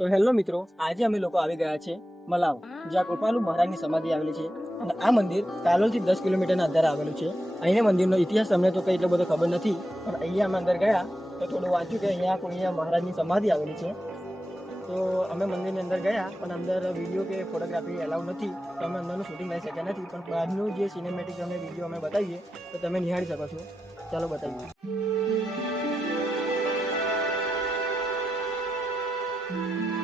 તો હેલો મિત્રો, આજે અમે લોકો આવી ગયા છે મલાવ, જ્યાં ગોપાલુ મહારાજની સમાધિ આવેલી છે. અને આ મંદિર કાલોલથી દસ કિલોમીટરના અંતરે આવેલું છે. અહીંના મંદિરનો ઇતિહાસ અમને તો કંઈ એટલો બધો ખબર નથી, પણ અહીંયા અમે અંદર ગયા તો થોડું વાંચ્યું કે અહીંયા કોઈ અહીંયા મહારાજની સમાધિ આવેલી છે. તો અમે મંદિરની અંદર ગયા, પણ અંદર વીડિયો કે ફોટોગ્રાફી એલાઉ નથી. તો અમે અંદરનું શૂટિંગ લઈ શક્યા નથી, પણ બહારનું જે સિનેમેટિક અમે વીડિયો અમે બતાવીએ, તો તમે નિહાળી શકો છો. ચાલો બતાવીએ. Thank you.